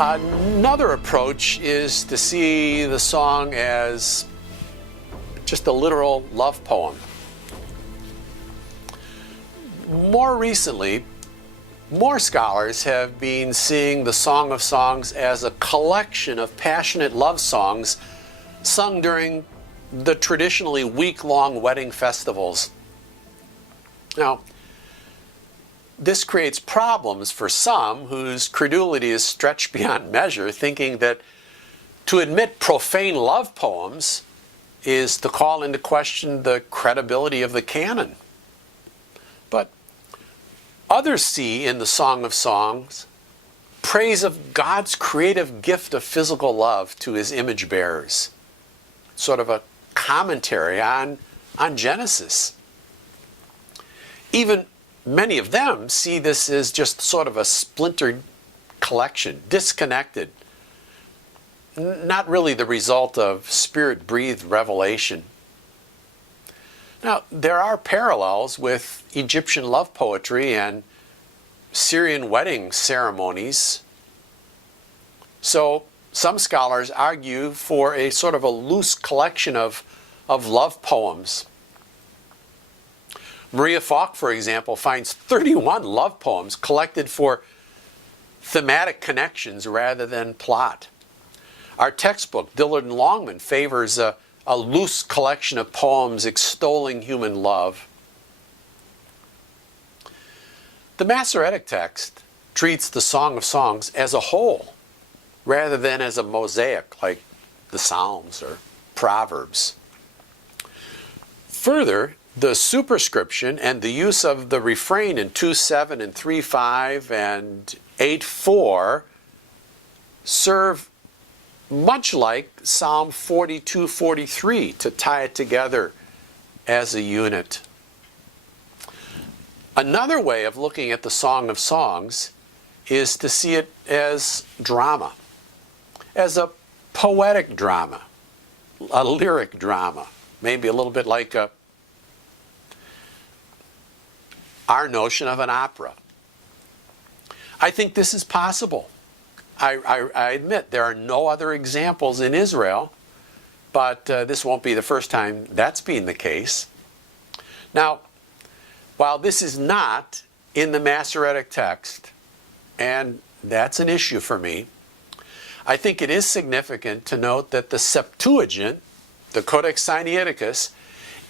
Another approach is to see the song as just a literal love poem. More recently, more scholars have been seeing the Song of Songs as a collection of passionate love songs sung during the traditionally week-long wedding festivals. Now, this creates problems for some whose credulity is stretched beyond measure, thinking that to admit profane love poems is to call into question the credibility of the canon. But others see in the Song of Songs praise of God's creative gift of physical love to his image bearers, sort of a commentary on Genesis. Even many of them see this as just sort of a splintered collection, disconnected, not really the result of spirit-breathed revelation. Now, there are parallels with Egyptian love poetry and Syrian wedding ceremonies. So some scholars argue for a sort of a loose collection of love poems. Maria Falk, for example, finds 31 love poems collected for thematic connections rather than plot. Our textbook, Dillard and Longman, favors a loose collection of poems extolling human love. The Masoretic text treats the Song of Songs as a whole, rather than as a mosaic like the Psalms or Proverbs. Further, the superscription and the use of the refrain in 2:7 and 3:5 and 8:4 serve much like Psalm 42:43 to tie it together as a unit. Another way of looking at the Song of Songs is to see it as drama, as a poetic drama, a lyric drama, maybe a little bit like our notion of an opera. I think this is possible. I admit there are no other examples in Israel, but this won't be the first time that's been the case. Now, while this is not in the Masoretic text, and that's an issue for me, I think it is significant to note that the Septuagint, the Codex Sinaiticus,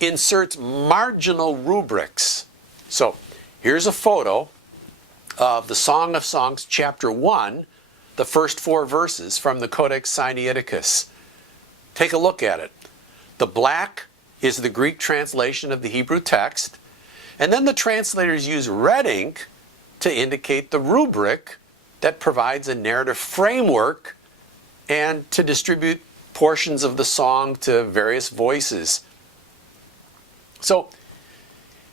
inserts marginal rubrics. So here's a photo of the Song of Songs, chapter 1, the first 4 verses from the Codex Sinaiticus. Take a look at it. The black is the Greek translation of the Hebrew text, and then the translators use red ink to indicate the rubric that provides a narrative framework and to distribute portions of the song to various voices. So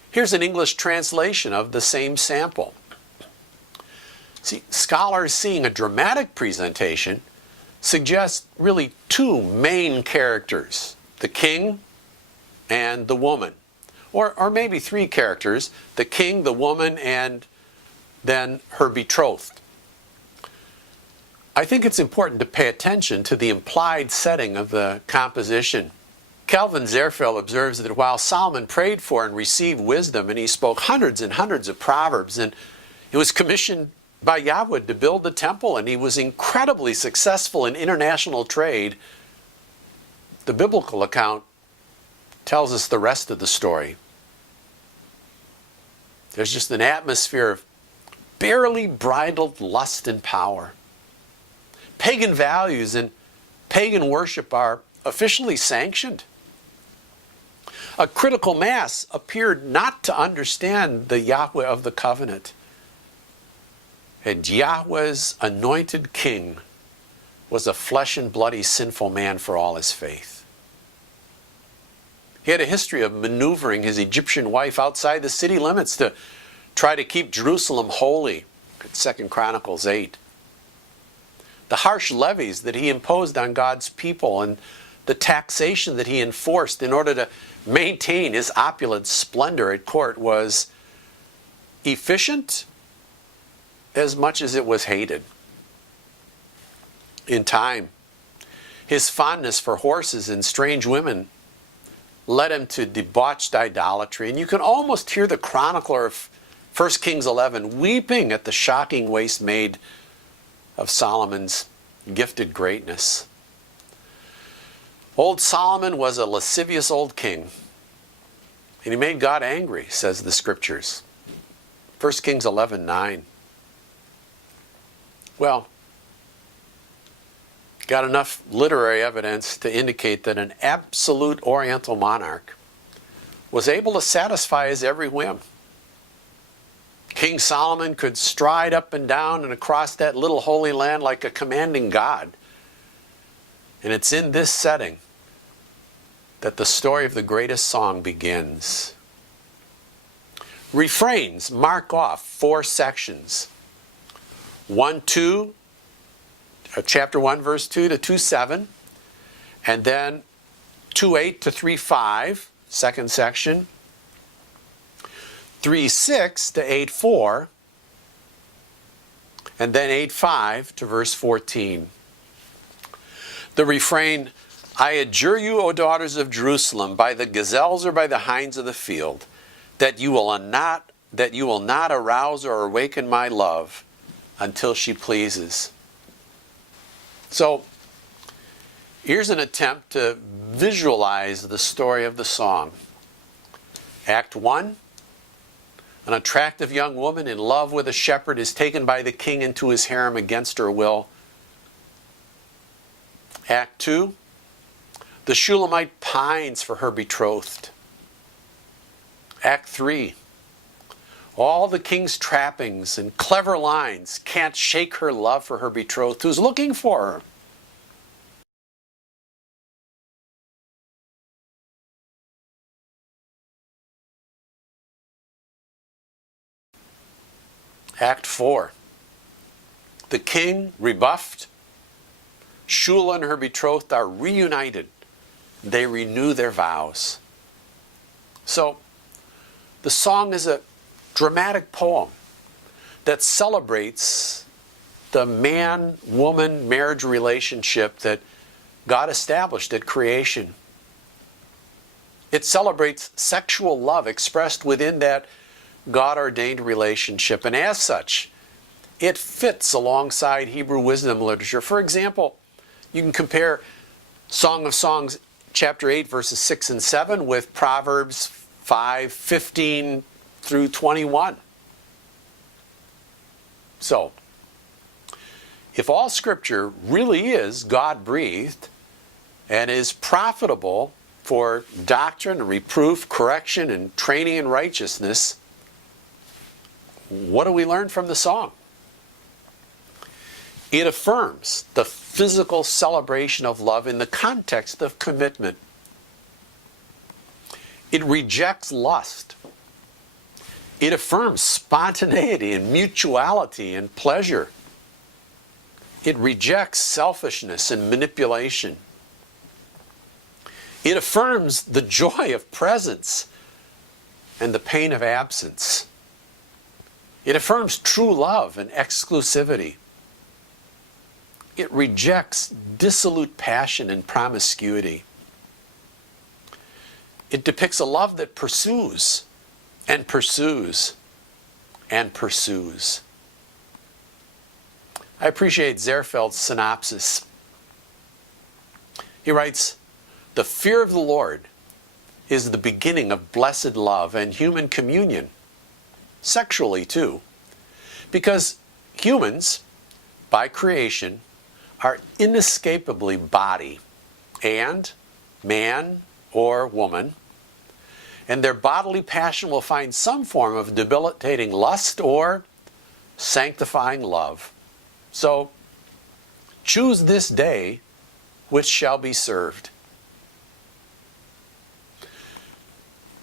here's an English translation of the same sample. See, scholars seeing a dramatic presentation suggest really 2 main characters, the king and the woman. Or maybe 3 characters, the king, the woman, and then her betrothed. I think it's important to pay attention to the implied setting of the composition. Calvin Zerfeld observes that while Solomon prayed for and received wisdom, and he spoke hundreds and hundreds of proverbs, and he was commissioned by Yahweh to build the temple, and he was incredibly successful in international trade, the biblical account tells us the rest of the story. There's just an atmosphere of barely bridled lust and power. Pagan values and pagan worship are officially sanctioned. A critical mass appeared not to understand the Yahweh of the covenant. And Yahweh's anointed king was a flesh and bloody sinful man for all his faith. He had a history of maneuvering his Egyptian wife outside the city limits to try to keep Jerusalem holy. 2 Chronicles 8. The harsh levies that he imposed on God's people and the taxation that he enforced in order to maintain his opulent splendor at court was efficient as much as it was hated. in time. His fondness for horses and strange women led him to debauched idolatry. And you can almost hear the chronicler of 1 Kings 11 weeping at the shocking waste made of Solomon's gifted greatness. Old Solomon was a lascivious old king, and he made God angry, says the scriptures. 1 Kings 11:9. Well, got enough literary evidence to indicate that an absolute Oriental monarch was able to satisfy his every whim. King Solomon could stride up and down and across that little holy land like a commanding God. And it's in this setting that the story of the greatest song begins. Refrains mark off 4 sections. Chapter 1, verse 2 to 2:7, and then 2:8 to 3:5, second section, 3:6 to 8:4, and then 8:5 to verse 14. The refrain, I adjure you, O daughters of Jerusalem, by the gazelles or by the hinds of the field, that you will not arouse or awaken my love until she pleases. So, here's an attempt to visualize the story of the song. Act 1, an attractive young woman in love with a shepherd is taken by the king into his harem against her will. Act 2, the Shulamite pines for her betrothed. Act 3, all the king's trappings and clever lines can't shake her love for her betrothed who's looking for her. Act 4, the king rebuffed, Shula and her betrothed are reunited. They renew their vows. So, the song is a dramatic poem that celebrates the man-woman marriage relationship that God established at creation. It celebrates sexual love expressed within that God-ordained relationship, and as such, it fits alongside Hebrew wisdom literature. For example, you can compare Song of Songs chapter 8 verses 6 and 7 with Proverbs 5:15 through 21. So, if all Scripture really is God-breathed and is profitable for doctrine, reproof, correction, and training in righteousness, what do we learn from the song? It affirms the physical celebration of love in the context of commitment. It rejects lust. It affirms spontaneity and mutuality and pleasure. It rejects selfishness and manipulation. It affirms the joy of presence and the pain of absence. It affirms true love and exclusivity. It rejects dissolute passion and promiscuity. It depicts a love that pursues and pursues and pursues. I appreciate Zerfeld's synopsis. He writes, the fear of the Lord is the beginning of blessed love and human communion, sexually too, because humans, by creation, are inescapably body and man or woman, and their bodily passion will find some form of debilitating lust or sanctifying love. So, choose this day which shall be served.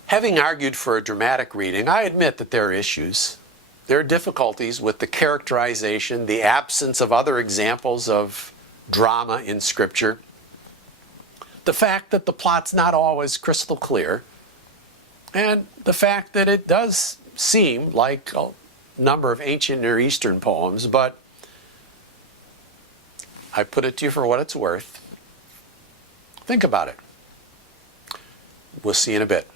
Having argued for a dramatic reading, I admit that there are issues. There are difficulties with the characterization, the absence of other examples of drama in Scripture, the fact that the plot's not always crystal clear, and the fact that it does seem like a number of ancient Near Eastern poems, but I put it to you for what it's worth. Think about it. We'll see you in a bit.